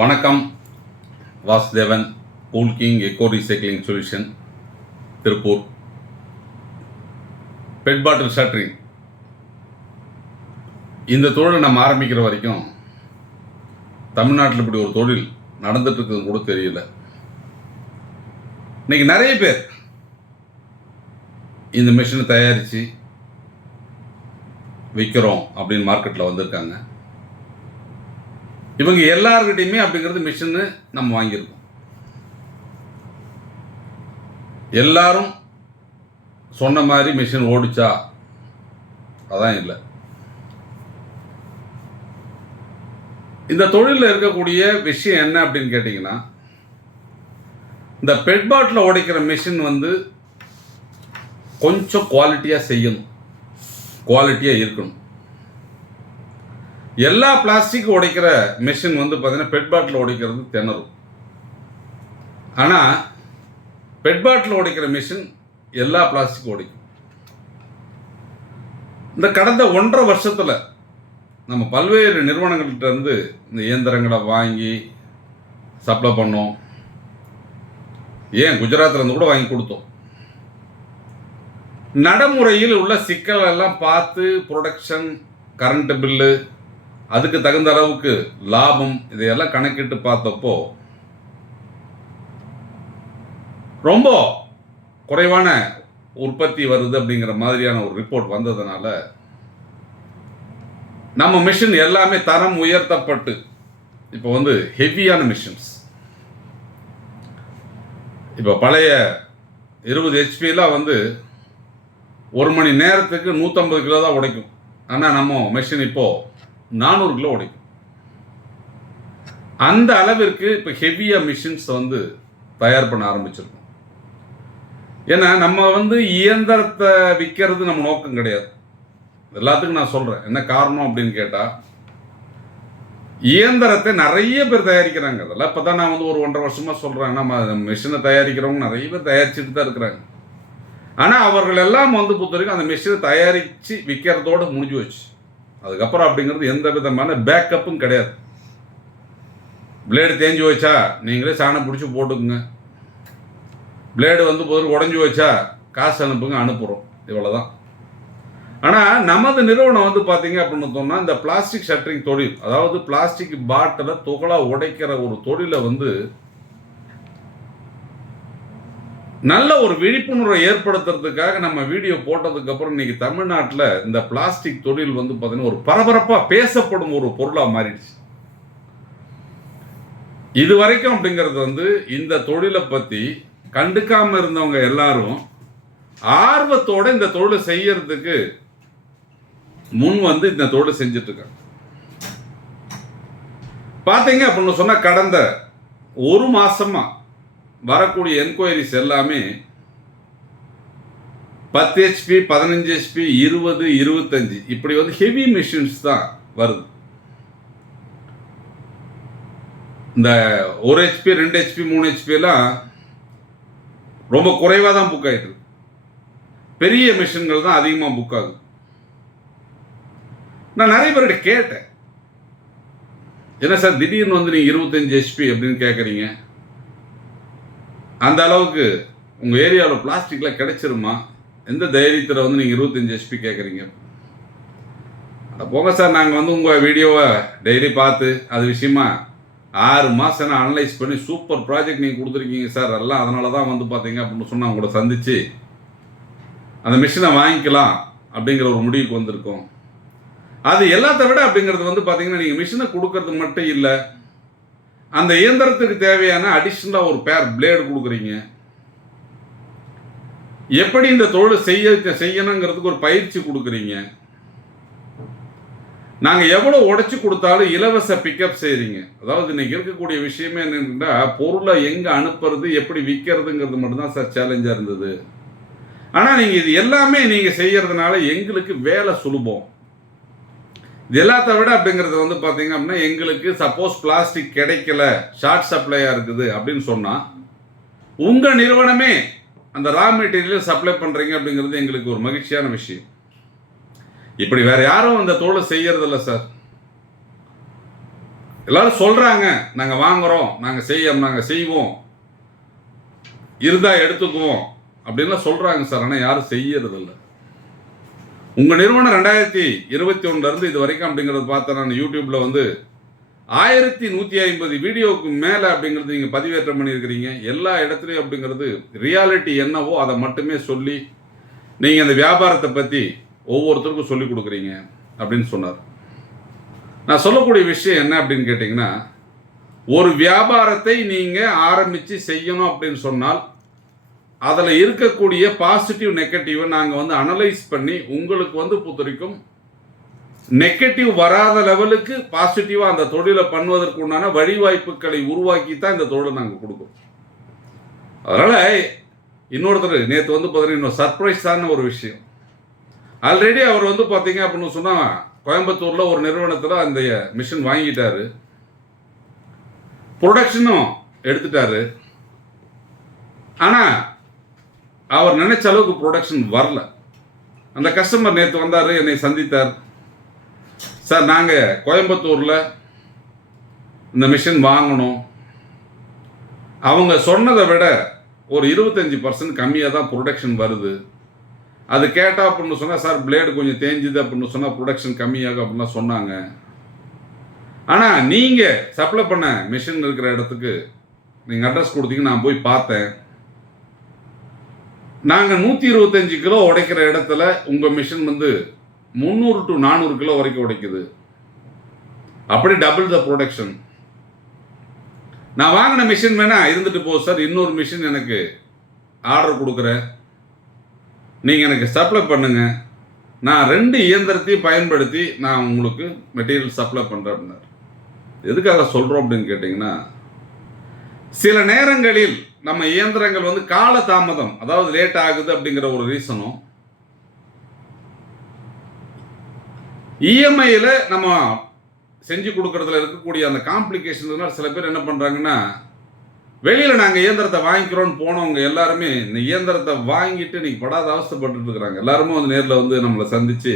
வணக்கம். Vasudevan cool king eco recycling solution Tiruppur. PET bottle shuttering இந்த தொழிலை நம்ம ஆரம்பிக்கிற வரைக்கும் தமிழ்நாட்டில் இப்படி ஒரு தொழில் நடந்துட்டு இருக்குதுன்னு கூட தெரியல. இன்னைக்கு நிறைய பேர் இந்த மிஷினை தயாரித்து விற்கிறோம் அப்படின்னு மார்க்கெட்டில் வந்திருக்காங்க. இவங்க எல்லார்கிட்டையுமே அப்படிங்கிறது மிஷின்னு நம்ம வாங்கியிருக்கோம். எல்லாரும் சொன்ன மாதிரி மிஷின் ஓடிச்சா? அதான் இல்லை. இந்த தொழிலில் இருக்கக்கூடிய விஷயம் என்ன அப்படின்னு கேட்டிங்கன்னா இந்த பெட் பாட்டில் உடைக்கிற மிஷின் வந்து கொஞ்சம் குவாலிட்டியாக செய்யணும். குவாலிட்டியாக இருக்கணும். எல்லா பிளாஸ்டிக் உடைக்கிற மிஷின் வந்து பார்த்தீங்கன்னா பெட் பாட்டில் உடைக்கிறது திணறும். ஆனால் பெட் பாட்டில் உடைக்கிற மிஷின் எல்லா பிளாஸ்டிக் உடைக்கும். இந்த கடந்த ஒன்றரை வருஷத்தில் நம்ம பல்வேறு நிறுவனங்கள்கிட்ட இருந்து இந்த இயந்திரங்களை வாங்கி சப்ளை பண்ணோம். ஏன்? குஜராத்லேருந்து கூட வாங்கி கொடுத்தோம். நடைமுறையில் உள்ள சிக்கல் எல்லாம் பார்த்து ப்ரொடக்ஷன் கரண்ட் பில்லு அதுக்கு தகுந்த அளவுக்கு லாபம் இதையெல்லாம் கணக்கிட்டு பார்த்தப்போ ரொம்ப குறைவான உற்பத்தி வருது அப்படிங்கிற மாதிரியான ஒரு ரிப்போர்ட் வந்ததுனால நம்ம மிஷின் எல்லாமே தரம் உயர்த்தப்பட்டு இப்போ வந்து ஹெவியான மிஷின்ஸ் இப்போ பழைய இருபது ஹெச்பிலாம் வந்து ஒரு மணி நேரத்துக்கு நூற்றம்பது கிலோ தான் உடைக்கும். ஆனால் நம்ம மிஷின் இப்போது நானூறு கிலோ உடைக்கும் அந்த அளவிற்கு இப்போ ஹெவியாக மிஷின்ஸ் வந்து தயார் பண்ண ஆரம்பிச்சிருக்கோம். ஏன்னா நம்ம வந்து இயந்திரத்தை விற்கிறது நம்ம நோக்கம் கிடையாது. எல்லாத்துக்கும் நான் சொல்கிறேன் என்ன காரணம் அப்படின்னு கேட்டால் இயந்திரத்தை நிறைய பேர் தயாரிக்கிறாங்க. அதெல்லாம் இப்போ தான் நான் வந்து ஒரு ஒன்றரை வருஷமாக சொல்கிறேன் நம்ம மிஷினை தயாரிக்கிறவங்க நிறைய பேர் தயாரிச்சுட்டு தான் இருக்கிறாங்க. ஆனால் அவர்கள் எல்லாம் வந்து பொறுத்த வரைக்கும் அந்த மிஷினை தயாரித்து விற்கிறதோடு முடிஞ்சு வச்சு அதுக்கப்புறம் அப்படிங்கிறது எந்த விதமான பேக்கப்பும் கிடையாது. பிளேடு தேஞ்சு வச்சா நீங்களே சாணம் பிடிச்சி போட்டுக்குங்க. பிளேடு வந்து பொதுவாக உடஞ்சி வச்சா காசு அனுப்புங்க அனுப்புகிறோம் இவ்வளோதான் ஆனால் நமது நிறுவனம் வந்து பார்த்தீங்க அப்படின்னு சொன்னால் இந்த பிளாஸ்டிக் ஷட்டரிங் தொழில் அதாவது பிளாஸ்டிக் பாட்டிலை துகளாக உடைக்கிற ஒரு தொழிலை வந்து நல்ல ஒரு விழிப்புணர்வை ஏற்படுத்துறதுக்காக நம்ம வீடியோ போட்டதுக்கு அப்புறம் இன்னைக்கு தமிழ்நாட்டில் இந்த பிளாஸ்டிக் தொழில் வந்து பார்த்தீங்கன்னா ஒரு பரபரப்பாக பேசப்படும் ஒரு பொருளாக மாறிடுச்சு. இது வரைக்கும் அப்படிங்கிறது வந்து இந்த தொழிலை பற்றி கண்டுக்காமல் இருந்தவங்க எல்லாரும் ஆர்வத்தோட இந்த தொழிலை செய்யறதுக்கு முன் வந்து இந்த தொழிலை செஞ்சுட்டு இருக்காங்க. பார்த்தீங்க அப்படின்னு சொன்னால் கடந்த ஒரு மாசமாக வரக்கூடிய என்கொயரிஸ் எல்லாமே பத்து ஹெச்பி பதினஞ்சு ஹெச்பி இருபது இருபத்தஞ்சு. இப்படி வந்து ஹெவி மிஷின்ஸ் தான் வருது. இந்த ஒரு ஹெச்பி ரெண்டு ஹெச்பி மூணு ஹெச்பி எல்லாம் ரொம்ப குறைவாக தான் புக் ஆயிட்டு பெரிய மிஷின்கள் தான் அதிகமாக புக் ஆகுது. நான் நிறைய பேர்கிட்ட கேட்டேன். என்ன சார் திடீர்னு வந்து நீங்கள் இருபத்தஞ்சி ஹெச்பி அப்படின்னு கேட்குறீங்க அந்த அளவுக்கு உங்கள் ஏரியாவில் பிளாஸ்டிக்லாம் கிடைச்சிருமா? எந்த தைரியத்தில் வந்து நீங்கள் இருபத்தஞ்சு ஹெச்பி கேட்குறீங்க அதை போங்க சார் நாங்கள் வந்து உங்கள் வீடியோவை டெய்லி பார்த்து அது விஷயமா ஆறு மாதம் நான் அனலைஸ் பண்ணி சூப்பர் ப்ராஜெக்ட் நீங்கள் கொடுத்துருக்கீங்க சார் எல்லாம் அதனால தான் வந்து பார்த்தீங்க அப்படின்னு சொன்னால் உங்களை சந்திச்சு அந்த மிஷினை வாங்கிக்கலாம் அப்படிங்கிற ஒரு முடிவுக்கு வந்திருக்கோம். அது எல்லாத்த விட அப்படிங்கிறது வந்து பார்த்தீங்கன்னா நீங்கள் மிஷினை கொடுக்கறது மட்டும் இல்லை அந்த இயந்திரத்துக்கு தேவையான அடிஷ்னலாக ஒரு பேர் பிளேடு கொடுக்குறீங்க. எப்படி இந்த தொழிலை செய்ய செய்யணுங்கிறதுக்கு ஒரு பயிற்சி கொடுக்குறீங்க. நாங்கள் எவ்வளோ உடச்சி கொடுத்தாலும் இலவச பிக்கப் செய்கிறீங்க அதாவது இன்னைக்கு இருக்கக்கூடிய விஷயமே என்னென்னா பொருளை எங்கே அனுப்புறது எப்படி விற்கிறதுங்கிறது மட்டும்தான் சார் சேலஞ்சாக இருந்தது. ஆனால் நீங்கள் இது எல்லாமே நீங்கள் செய்கிறதுனால எங்களுக்கு வேலை சுலபம். எல்லாத்த விட அப்படிங்கிறது வந்து பார்த்தீங்க அப்படின்னா எங்களுக்கு சப்போஸ் பிளாஸ்டிக் கிடைக்கல ஷார்ட் சப்ளையாக இருக்குது அப்படின்னு சொன்னால் உங்கள் நிறுவனமே அந்த ரா மெட்டீரியல் சப்ளை பண்ணுறீங்க அப்படிங்கிறது எங்களுக்கு ஒரு மகிழ்ச்சியான விஷயம். இப்படி வேற யாரும் அந்த தோலை செய்யறதில்ல சார் எல்லாரும் சொல்றாங்க நாங்கள் வாங்குறோம் நாங்கள் செய்ய நாங்கள் செய்வோம். இருந்தா எடுத்துக்குவோம். அப்படின்லாம் சொல்றாங்க சார் ஆனால் யாரும் செய்யறதில்லை. உங்கள் நிறுவனம் ரெண்டாயிரத்தி இருபத்தி ஒன்றுலேருந்து இது வரைக்கும் அப்படிங்கிறது பார்த்தா நான் யூடியூப்பில் வந்து ஆயிரத்தி நூற்றி ஐம்பது வீடியோவுக்கு மேலே அப்படிங்கிறது நீங்கள் பதிவேற்றம் பண்ணியிருக்கிறீங்க. எல்லா இடத்துலையும் அப்படிங்கிறது ரியாலிட்டி என்னவோ அதை மட்டுமே சொல்லி நீங்கள் அந்த வியாபாரத்தை பற்றி ஒவ்வொருத்தருக்கும் சொல்லி கொடுக்குறீங்க அப்படின்னு சொன்னார். நான் சொல்லக்கூடிய விஷயம் என்ன அப்படின்னு கேட்டிங்கன்னா ஒரு வியாபாரத்தை நீங்கள் ஆரம்பித்து செய்யணும் அப்படின்னு சொன்னால் அதில் இருக்கக்கூடிய பாசிட்டிவ் நெகட்டிவை நாங்கள் வந்து அனலைஸ் பண்ணி உங்களுக்கு வந்து பொறுத்தவரைக்கும் நெகட்டிவ் வராத லெவலுக்கு பாசிட்டிவாக அந்த தொழிலை பண்ணுவதற்கு உண்டான வழிவாய்ப்புகளை உருவாக்கி தான் இந்த தொழிலை நாங்கள் கொடுக்குறோம் அதனால் இன்னொருத்தர் நேற்று வந்து பார்த்தீங்கன்னா சர்ப்ரைஸான ஒரு விஷயம். ஆல்ரெடி அவர் வந்து பார்த்தீங்க அப்படின்னு சொன்னால் கோயம்புத்தூரில் ஒரு நிறுவனத்தில் அந்த மிஷின் வாங்கிட்டார். ப்ரொடக்ஷனும் எடுத்துட்டாரு. ஆனால் அவர் நினைச்ச அளவுக்கு ப்ரொடக்ஷன் வரல. அந்த கஸ்டமர் நேற்று வந்தார் என்னை சந்தித்தார். சார் நாங்கள் கோயம்புத்தூரில் இந்த மிஷின் வாங்கணும். அவங்க சொன்னதை விட ஒரு இருபத்தஞ்சி பர்சன்ட் கம்மியாக தான் ப்ரொடக்ஷன் வருது. அது கேட்டால் அப்படின்னு சொன்னால் சார் பிளேடு கொஞ்சம் தேஞ்சுது அப்படின்னு சொன்னால் ப்ரொடக்ஷன் கம்மியாகும் அப்படின்லாம் சொன்னாங்க. ஆனால் நீங்கள் சப்ளை பண்ண மிஷின் இருக்கிற இடத்துக்கு நீங்கள் அட்ரஸ் கொடுத்தீங்க நான் போய் பார்த்தேன். நாங்கள் நூற்றி இருபத்தஞ்சி கிலோ உடைக்கிற இடத்துல உங்கள் மிஷின் வந்து முந்நூறு டு நானூறு கிலோ வரைக்கும் உடைக்குது. அப்படி டபுள் த ப்ரொடக்ஷன் நான் வாங்கின மிஷின் வேணா இருந்துட்டு போ சார் இன்னொரு மிஷின் எனக்கு ஆர்டர் கொடுக்குறேன். நீங்கள் எனக்கு சப்ளை பண்ணுங்க. நான் ரெண்டு இயந்திரத்தையும் பயன்படுத்தி நான் உங்களுக்கு மெட்டீரியல் சப்ளை பண்ணுறேன் அப்படின்னார். எதுக்காக சொல்கிறோம் அப்படின்னு கேட்டிங்கன்னா சில நேரங்களில் நம்ம இயந்திரங்கள் வந்து கால தாமதம் அதாவது லேட் ஆகுது அப்படிங்கிற ஒரு ரீசனும் இஎம்ஐயில் நம்ம செஞ்சு கொடுக்கறதுல இருக்கக்கூடிய அந்த காம்ப்ளிகேஷன் சில பேர் என்ன பண்ணுறாங்கன்னா வெளியில் நாங்கள் இயந்திரத்தை வாங்கிக்கிறோன்னு போனவங்க எல்லாருமே இந்த இயந்திரத்தை வாங்கிட்டு இன்னைக்கு படாத அவசரப்பட்டு இருக்கிறாங்க. எல்லாருமே வந்து நேரில் வந்து நம்மளை சந்தித்து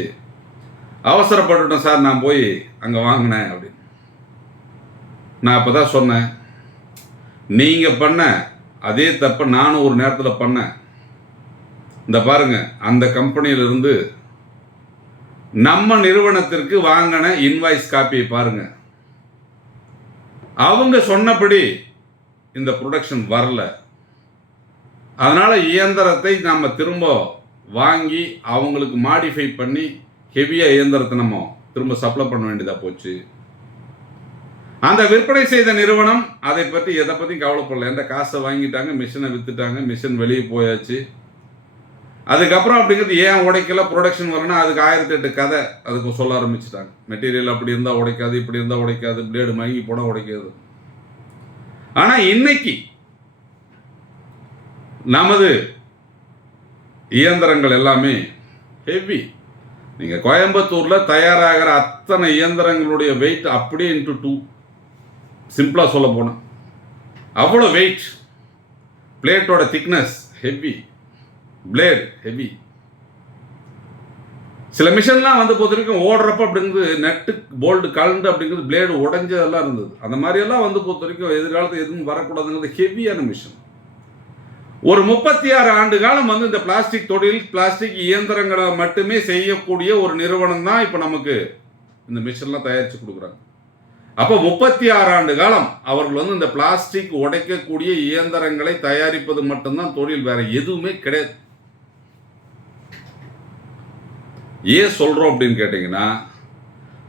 அவசரப்பட்டுட்டோம் சார் நான் போய் அங்கே வாங்கினேன் அப்படின்னு. நான் அப்போ தான் சொன்னேன் நீங்கள் பண்ண அதே தப்பை நானும் ஒரு நேரத்தில் பண்ணேன். இந்த பாருங்க அந்த கம்பெனியிலிருந்து நம்ம நிறுவனத்திற்கு வாங்கின இன்வாய்ஸ் காப்பியை பாருங்க. அவங்க சொன்னபடி இந்த ப்ரொடக்ஷன் வரல. அதனால் இயந்திரத்தை நம்ம திரும்ப வாங்கி அவங்களுக்கு மாடிஃபை பண்ணி ஹெவியாக இயந்திரத்தை நம்ம திரும்ப சப்ளை பண்ண வேண்டியதாக போச்சு. அந்த விற்பனை செய்த நிறுவனம் அதை பற்றி எதை பற்றியும் கவலைப்படல. எந்த காசை வாங்கிட்டாங்க மிஷினை வித்துட்டாங்க மிஷின் வெளியே போயாச்சு. அதுக்கப்புறம் அப்படிங்கிறது ஏன் உடைக்கல? ப்ரொடக்ஷன் வரணும் அதுக்கு ஆயிரத்தி எட்டு கதை. அதுக்கு சொல்ல ஆரம்பிச்சிட்டாங்க. மெட்டீரியல் அப்படி இருந்தால் உடைக்காது இப்படி இருந்தால் உடைக்காது பிளேடு மங்கி போட உடைக்காது. ஆனால் இன்னைக்கு நமது இயந்திரங்கள் எல்லாமே ஹெவி நீங்கள் கோயம்புத்தூரில் தயாராகிற அத்தனை இயந்திரங்களுடைய வெயிட் அப்படியே இன்ட்டு டூ சிம்பிளாக சொல்ல போனால் அவ்வளோ வெயிட் பிளேட்டோட திக்னஸ் ஹெவி பிளேட் ஹெவி சில மிஷின்லாம் வந்து பொறுத்த வரைக்கும் ஓடுறப்ப அப்படிங்கிறது நெட்டு போல்டு கலண்டு அப்படிங்கிறது பிளேடு உடஞ்சதெல்லாம் இருந்தது. அந்த மாதிரியெல்லாம் வந்து பொறுத்த வரைக்கும் எதிர்காலத்தில் எதுவும் வரக்கூடாதுங்கிறது ஹெவியான மிஷின் ஒரு முப்பத்தி ஆறு ஆண்டு காலம் வந்து இந்த பிளாஸ்டிக் தொழில் பிளாஸ்டிக் இயந்திரங்களை மட்டுமே செய்யக்கூடிய ஒரு நிறுவனம் தான் இப்போ நமக்கு இந்த மிஷின்லாம் தயாரித்து கொடுக்குறாங்க. அப்போ முப்பத்தி ஆறு ஆண்டு காலம் அவர்கள் வந்து இந்த பிளாஸ்டிக் உடைக்கக்கூடிய இயந்திரங்களை தயாரிப்பது மட்டும்தான் தொழில் வேற எதுவுமே கிடையாது. ஏன் சொல்றோம் அப்படின்னு கேட்டிங்கன்னா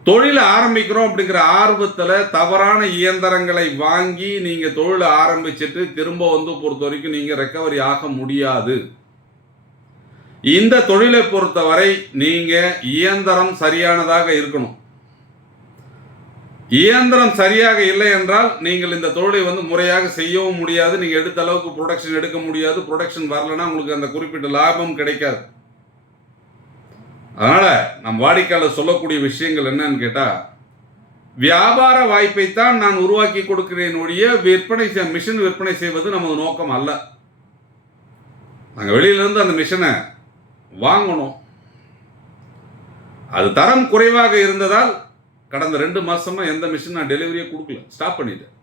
தொழிலை ஆரம்பிக்கிறோம் அப்படிங்கிற ஆர்வத்தில் தவறான இயந்திரங்களை வாங்கி நீங்கள் தொழிலை ஆரம்பிச்சுட்டு திரும்ப வந்து பொறுத்த வரைக்கும் நீங்கள் ரெக்கவரி ஆக முடியாது. இந்த தொழிலை பொறுத்தவரை நீங்கள் இயந்திரம் சரியானதாக இருக்கணும். இயந்திரம் சரியாக இல்லை என்றால் நீங்கள் இந்த தொழிலை வந்து முறையாக செய்யவும் முடியாது. நீங்கள் எடுத்த அளவுக்கு ப்ரொடக்ஷன் எடுக்க முடியாது. ப்ரொடக்ஷன் வரலன்னா உங்களுக்கு அந்த குறிப்பிட்ட லாபம் கிடைக்காது. அதனால் நம் வாடிக்கையாளர் சொல்லக்கூடிய விஷயங்கள் என்னன்னு கேட்டால் வியாபார வாய்ப்பைத்தான் நான் உருவாக்கி கொடுக்கிறேன் ஒழிய விற்பனை மிஷின் விற்பனை செய்வது நமது நோக்கம் அல்ல. நாங்கள் வெளியிலேருந்து அந்த மிஷினை வாங்கணும். அது தரம் குறைவாக இருந்ததால் கடந்த ரெண்டு மாசமா எந்த மிஷின் நான் டெலிவரியே கொடுக்கல. ஸ்டாப் பண்ணிட்டேன்.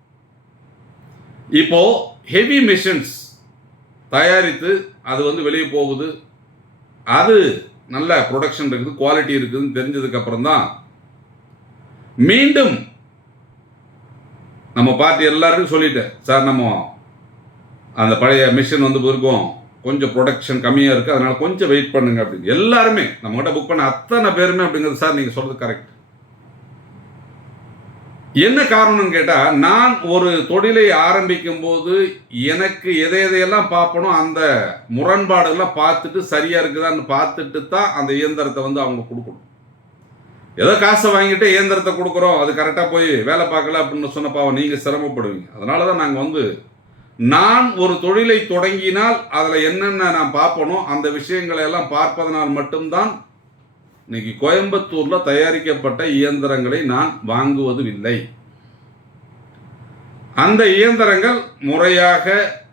இப்போ ஹெவி மிஷின்ஸ் தயாரித்து அது வந்து வெளியே போகுது. அது நல்ல ப்ரொடக்ஷன் இருக்குது குவாலிட்டி இருக்குதுன்னு தெரிஞ்சதுக்கு அப்புறம் தான் மீண்டும் நம்ம பார்ட்டி எல்லாருக்கும் சொல்லிட்டேன். சார் நம்ம அந்த பழைய மிஷின் வந்து இருக்கும் கொஞ்சம் ப்ரொடக்ஷன் கம்மியாக இருக்குது அதனால் கொஞ்சம் வெயிட் பண்ணுங்க அப்படின்னு. எல்லாருமே நம்மகிட்ட புக் பண்ண அத்தனை பேருமே அப்படிங்கிறது சார் நீங்கள் சொல்கிறது கரெக்ட் என்ன காரணம்னு கேட்டால் நான் ஒரு தொழிலை ஆரம்பிக்கும் போது எனக்கு எதை எதையெல்லாம் பார்ப்பனோ அந்த முரண்பாடுகள்லாம் பார்த்துட்டு சரியாக இருக்குதான்னு பார்த்துட்டு தான் அந்த இயந்திரத்தை வந்து அவங்க கொடுக்கணும். ஏதோ காசை வாங்கிட்டு இயந்திரத்தை கொடுக்குறோம் அது கரெக்டாக போய் வேலை பார்க்கல அப்படின்னு சொன்னப்பாவ நீங்கள் சிரமப்படுவீங்க. அதனால தான் நாங்கள் வந்து நான் ஒரு தொழிலை தொடங்கினால் அதில் என்னென்ன நான் பார்ப்பனோ அந்த விஷயங்களை எல்லாம் பார்ப்பதனால் மட்டும்தான் இன்னைக்கு கோயம்புத்தூரில் தயாரிக்கப்பட்ட இயந்திரங்களை நான் வாங்குவது இல்லை அந்த இயந்திரங்கள் முறையாக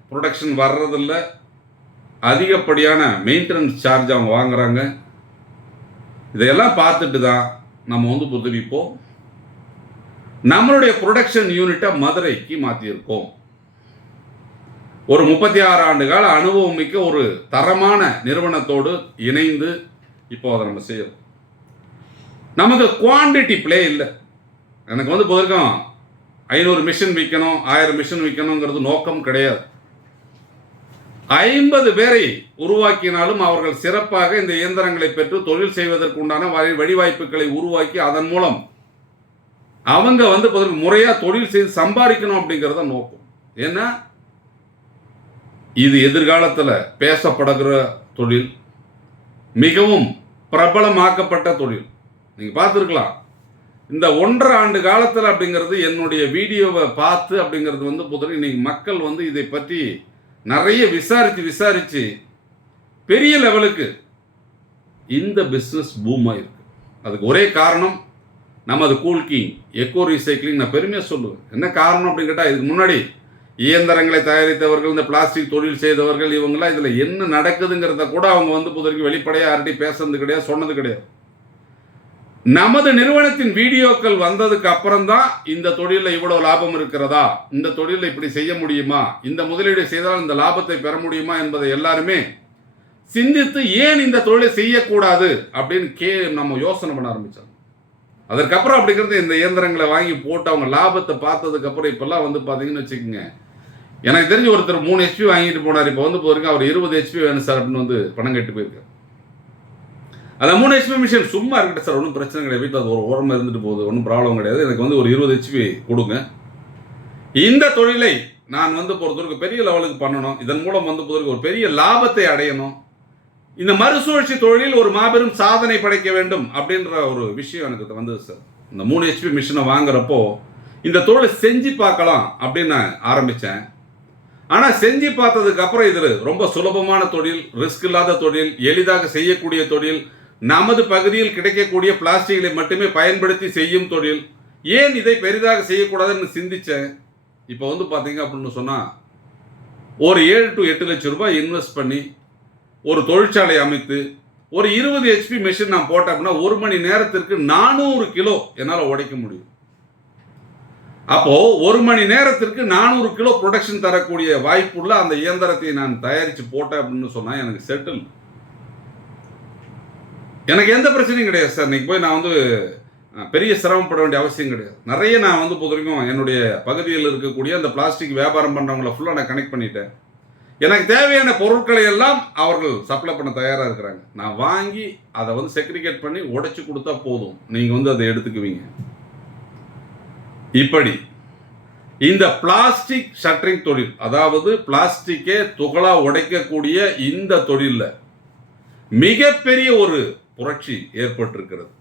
ப்ரொடக்ஷன் வர்றதில்ல. அதிகப்படியான மெயின்டெனன்ஸ் சார்ஜ் அவங்க வாங்குறாங்க. இதையெல்லாம் பார்த்துட்டு தான் நம்ம வந்து புதுப்பிப்போம். நம்மளுடைய ப்ரொடக்ஷன் யூனிட்டை மதுரைக்கு மாற்றியிருக்கோம் ஒரு முப்பத்தி ஆறு ஆண்டு கால அனுபவம் மிக்க ஒரு தரமான நிறுவனத்தோடு இணைந்து இப்போ அதை நம்ம செய்யறோம். நமக்கு குவாண்டிட்டி ப்ளே இல்லை. எனக்கு வந்து பொதுக்கும் ஐநூறு மிஷின் விற்கணும் ஆயிரம் மிஷின் விற்கணுங்கிறது நோக்கம் கிடையாது. ஐம்பது பேரை உருவாக்கினாலும் அவர்கள் சிறப்பாக இந்த இயந்திரங்களை பெற்று தொழில் செய்வதற்கு உண்டான வழி வழிவாய்ப்புகளை உருவாக்கி அதன் மூலம் அவங்க வந்து முறையாக தொழில் செய்து சம்பாதிக்கணும் அப்படிங்கிறத நோக்கம். ஏன்னா இது எதிர்காலத்தில் பேசப்படுகிற தொழில் மிகவும் பிரபலமாக்கப்பட்ட தொழில். நீங்கள் பார்த்துருக்கலாம். இந்த ஒன்றரை ஆண்டு காலத்தில் அப்படிங்கிறது என்னுடைய வீடியோவை பார்த்து அப்படிங்கிறது வந்து பொதுவாக இன்னைக்கு மக்கள் வந்து இதை பற்றி நிறைய விசாரித்து விசாரித்து பெரிய லெவலுக்கு இந்த பிஸ்னஸ் பூமாக ஆயிருக்கு. அதுக்கு ஒரே காரணம் நமது கூல்கிங் எக்கோ ரீசைக்கிளிங் நான் பெருமையாக சொல்லுவேன். என்ன காரணம் அப்படின்னு கேட்டால் இதுக்கு முன்னாடி இயந்திரங்களை தயாரித்தவர்கள் இந்த பிளாஸ்டிக் தொழில் செய்தவர்கள் இவங்கெல்லாம் இதில் என்ன நடக்குதுங்கிறத கூட அவங்க வந்து புதற்கு வெளிப்படையாக யார்ட்டையும் பேசுறது கிடையாது சொன்னது கிடையாது. நமது நிறுவனத்தின் வீடியோக்கள் வந்ததுக்கு அப்புறம் தான் இந்த தொழிலில் இவ்வளோ லாபம் இருக்கிறதா? இந்த தொழிலில் இப்படி செய்ய முடியுமா? இந்த முதலீடு செய்தால் இந்த லாபத்தை பெற முடியுமா என்பதை எல்லாருமே சிந்தித்து ஏன் இந்த தொழிலை செய்யக்கூடாது அப்படின்னு கே நம்ம யோசனை பண்ண ஆரம்பித்தோம் அதற்கப்புறம் அப்படிங்கிறது இந்த இயந்திரங்களை வாங்கி போட்டு அவங்க லாபத்தை பார்த்ததுக்கப்புறம் இப்போல்லாம் வந்து பார்த்தீங்கன்னு வச்சுக்கோங்க. எனக்கு தெரிஞ்சு ஒருத்தர் மூணு ஹெச்பி வாங்கிட்டு போனார். இப்போ வந்து போயிருங்க அவர் இருபது ஹெச்பி வேணும் சார் அப்படின்னு வந்து பணம் கட்டி போயிருக்காரு. அந்த மூணு ஹெச்பி மிஷின் சும்மா இருக்கட்டும் சார் ஒன்றும் பிரச்சனை கிடையாது. வீட்டில் அது ஒரு ஓரமாக இருந்துட்டு போகுது ஒன்றும் ப்ராப்ளம் கிடையாது. எனக்கு வந்து ஒரு இருபது ஹெச்பி கொடுங்க. இந்த தொழிலை நான் வந்து பொறுத்தவரைக்கும் பெரிய லெவலுக்கு பண்ணணும். இதன் மூலம் வந்து பொறுத்தவரைக்கும் ஒரு பெரிய லாபத்தை அடையணும். இந்த மறுசுழற்சி தொழிலில் ஒரு மாபெரும் சாதனை படைக்க வேண்டும் அப்படின்ற ஒரு விஷயம் எனக்கு வந்தது சார். இந்த மூணு ஹெச்பி மிஷினை வாங்குறப்போ இந்த தொழிலை செஞ்சு பார்க்கலாம் அப்படின்னு நான் ஆரம்பித்தேன் ஆனால் செஞ்சு பார்த்ததுக்கு அப்புறம் இது ரொம்ப சுலபமான தொழில் ரிஸ்க் இல்லாத தொழில் எளிதாக செய்யக்கூடிய தொழில் நமது பகுதியில் கிடைக்கக்கூடிய பிளாஸ்டிக்களை மட்டுமே பயன்படுத்தி செய்யும் தொழில். ஏன் இதை பெரிதாக செய்யக்கூடாதுன்னு சிந்திச்சேன் இப்போ வந்து பார்த்தீங்க அப்படின்னு சொன்னால் ஒரு ஏழு டு எட்டு லட்சம் ரூபாய் இன்வெஸ்ட் பண்ணி ஒரு தொழிற்சாலை அமைத்து ஒரு இருபது ஹெச்பி மிஷின் நான் போட்டேன் அப்படின்னா ஒரு மணி நேரத்திற்கு நானூறு கிலோ என்னால் உடைக்க முடியும். அப்போது ஒரு மணி நேரத்திற்கு நானூறு கிலோ ப்ரொடக்ஷன் தரக்கூடிய வாய்ப்புள்ள அந்த இயந்திரத்தை நான் தயாரித்து போட்டேன் அப்படின்னு சொன்னால் எனக்கு செட்டில் எனக்கு எந்த பிரச்சனையும் கிடையாது சார். இன்னைக்கு போய் நான் வந்து பெரிய சிரமப்பட வேண்டிய அவசியம் கிடையாது. நிறைய நான் வந்து பொறுத்த வரைக்கும் என்னுடைய பகுதியில் இருக்கக்கூடிய அந்த பிளாஸ்டிக் வியாபாரம் பண்ணுறவங்கள ஃபுல்லாக நான் கனெக்ட் பண்ணிட்டேன். எனக்கு தேவையான பொருட்களை எல்லாம் அவர்கள் சப்ளை பண்ண தயாராக இருக்கிறாங்க. நான் வாங்கி அதை வந்து செக்ரிகேட் பண்ணி உடைச்சி கொடுத்தா போதும். நீங்கள் வந்து அதை எடுத்துக்குவீங்க. இப்படி இந்த பிளாஸ்டிக் ஷட்டரிங் தொழில் அதாவது பிளாஸ்டிக்கே துகளா உடைக்கக்கூடிய இந்த தொழிலில் மிகப்பெரிய ஒரு புரட்சி ஏற்பட்டிருக்கிறது.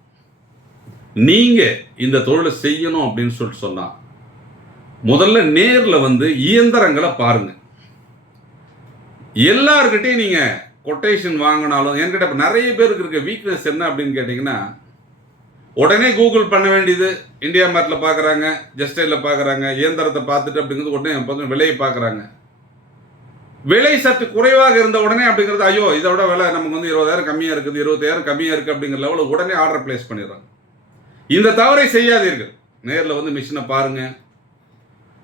நீங்கள் இந்த தொழிலை செய்யணும் அப்படின்னு சொல்லிட்டு சொன்னால் முதல்ல நேரில் வந்து இயந்திரங்களை பாருங்கள் எல்லார்கிட்டையும் நீங்கள் கொட்டேஷன் வாங்கினாலும் என்கிட்ட இப்போ நிறைய பேருக்கு இருக்க வீக்னஸ் என்ன அப்படின்னு கேட்டிங்கன்னா உடனே கூகுள் பண்ண வேண்டியது இந்தியா மார்ட்டில் பார்க்குறாங்க ஜஸ்டைலில் பார்க்குறாங்க இயந்திரத்தை பார்த்துட்டு அப்படிங்கிறது உடனே விலையை பார்க்குறாங்க விலை சற்று குறைவாக இருந்த உடனே அப்படிங்கிறது ஐயோ இதை விட விலை நமக்கு வந்து இருபதாயிரம் கம்மியாக இருக்குது இருபத்தாயிரம் கம்மியாக இருக்குது அப்படிங்கிற லெவலில் உடனே ஆர்டர் பிளேஸ் பண்ணிடுறாங்க. இந்த தவறை செய்யாதீர்கள். நேரில் வந்து மிஷினை பாருங்க.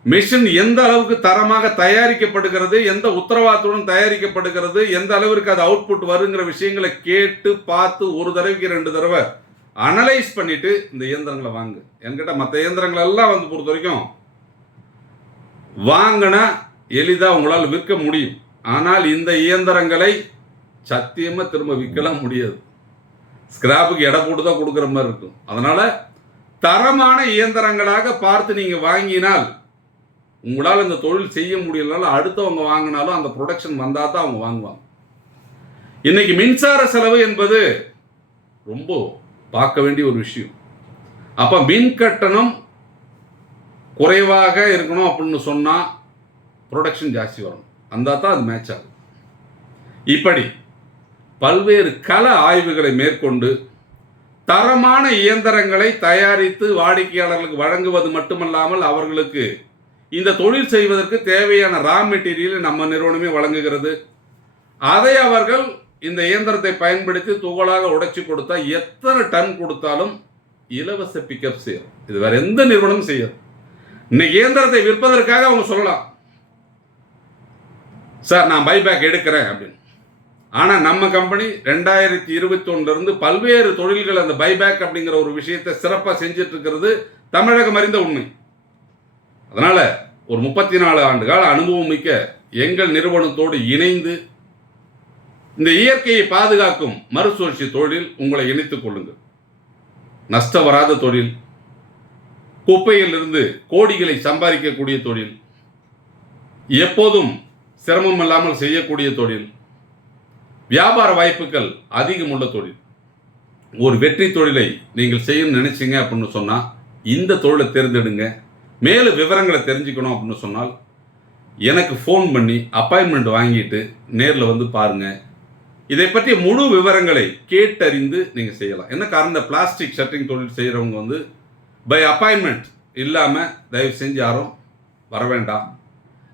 மிஷின் எந்த அளவுக்கு தரமாக தயாரிக்கப்படுகிறது எந்த உத்தரவாதத்துடன் தயாரிக்கப்படுகிறது எந்த அளவிற்கு அது அவுட்புட் வருங்கிற விஷயங்களை கேட்டு பார்த்து ஒரு தடவைக்கு ரெண்டு தடவை அனலைஸ் பண்ணிட்டு இந்த இயந்திரங்களை வாங்கு. என்கிட்ட மற்ற இயந்திரங்கள் எல்லாம் வந்து பொறுத்த வரைக்கும் வாங்கினா எளிதாக உங்களால் விற்க முடியும். ஆனால் இந்த இயந்திரங்களை சத்தியமாக திரும்ப விற்கலாம் முடியாது. ஸ்கிராப்புக்கு எடை போட்டு தான் கொடுக்குற மாதிரி இருக்கும். அதனால் தரமான இயந்திரங்களாக பார்த்து நீங்கள் வாங்கினால் உங்களால் இந்த தொழில் செய்ய முடியலனாலும் அடுத்தவங்க வாங்கினாலும் அந்த ப்ரொடக்ஷன் வந்தால் தான் அவங்க வாங்குவாங்க. இன்னைக்கு மின்சார செலவு என்பது ரொம்ப பார்க்க வேண்டிய ஒரு விஷயம். அப்போ மின் கட்டணம் குறைவாக இருக்கணும் அப்படின்னு சொன்னால் ப்ரொடக்ஷன் ஜாஸ்தி வரணும் அந்த தான் அது மேட்ச் ஆகும். இப்படி பல்வேறு கல ஆய்வுகளை மேற்கொண்டு தரமான இயந்திரங்களை தயாரித்து வாடிக்கையாளர்களுக்கு வழங்குவது மட்டுமல்லாமல் அவர்களுக்கு இந்த தொழில் செய்வதற்கு தேவையான ரா மெட்டீரியலை நம்ம நிறுவனமே வழங்குகிறது. அதை அவர்கள் இந்த இயந்திரத்தை பயன்படுத்தி துகளாக உடைச்சி கொடுத்தா எத்தனை டன் கொடுத்தாலும் இலவச பிக்கப் செய்யும் இது வேற எந்த நிறுவனமும் செய்யாது. இன்னைக்கு இயந்திரத்தை விற்பதற்காக அவங்க சொல்லலாம். சார் நான் பைபேக் எடுக்கிறேன் அப்படின்னு. ஆனால் நம்ம கம்பெனி ரெண்டாயிரத்தி இருபத்தி பல்வேறு தொழில்கள் அந்த பைபேக் அப்படிங்கிற ஒரு விஷயத்தை சிறப்பாக செஞ்சுட்டு இருக்கிறது தமிழகம் அறிந்த உண்மை. அதனால் ஒரு முப்பத்தி நாலு ஆண்டு கால அனுபவம் மிக்க எங்கள் நிறுவனத்தோடு இணைந்து இந்த இயற்கையை பாதுகாக்கும் மறுசுழற்சி தொழில் உங்களை இணைத்துக் கொள்ளுங்கள். நஷ்டம் வராத தொழில் குப்பையிலிருந்து கோடிகளை சம்பாதிக்கக்கூடிய தொழில் எப்போதும் சிரமம் இல்லாமல் செய்யக்கூடிய தொழில். வியாபார வாய்ப்புகள் அதிகம் உள்ள தொழில். ஒரு வெற்றி தொழிலை நீங்கள் செய்யணும்னு நினைச்சிங்க அப்படின்னு சொன்னால் இந்த தொழிலை தேர்ந்தெடுங்க. மேலும் விவரங்களை தெரிஞ்சுக்கணும் அப்படின்னு சொன்னால் எனக்கு ஃபோன் பண்ணி அப்பாயின்மெண்ட் வாங்கிட்டு நேரில் வந்து பாருங்கள் இதை பற்றிய முழு விவரங்களை கேட்டறிந்து நீங்கள் செய்யலாம். என்ன காரணம்? இந்த பிளாஸ்டிக் ஷட்டிங் தொழில் செய்கிறவங்க வந்து பை அப்பாயின்மெண்ட் இல்லாமல் தயவு செஞ்சு யாரும் வர வேண்டாம்.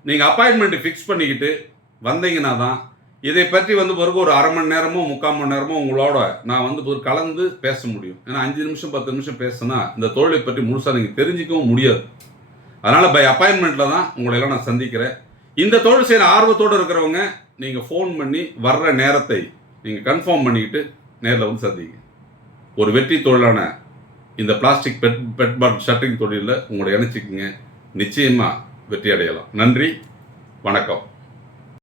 நீங்கள் அப்பாயின்மெண்ட் ஃபிக்ஸ் பண்ணிக்கிட்டு வந்தீங்கன்னா தான் இதை பற்றி வந்து பிறகு ஒரு அரை மணி நேரமோ முக்கால் மணி நேரமோ உங்களோட நான் வந்து ஒரு கலந்து பேச முடியும். ஏன்னா அஞ்சு நிமிஷம் பத்து நிமிஷம் பேசினா இந்த தொழிலை பற்றி முழுசாக நீங்கள் தெரிஞ்சிக்கவும் முடியாது. அதனால் பை அப்பாயின்மெண்ட்டில் தான் உங்களை எல்லாம் நான் சந்திக்கிறேன். இந்த தொழில் செய்கிற ஆர்வத்தோடு இருக்கிறவங்க நீங்கள் ஃபோன் பண்ணி வர்ற நேரத்தை நீங்கள் கன்ஃபார்ம் பண்ணிக்கிட்டு நேரில் வந்து சந்திங்க. ஒரு வெற்றி தொழிலான இந்த பிளாஸ்டிக் பெட் பெட் பாட் ஷட்டிங் தொழிலில் உங்களை இணைச்சிக்கங்க. நிச்சயமாக வெற்றி அடையலாம் நன்றி வணக்கம்.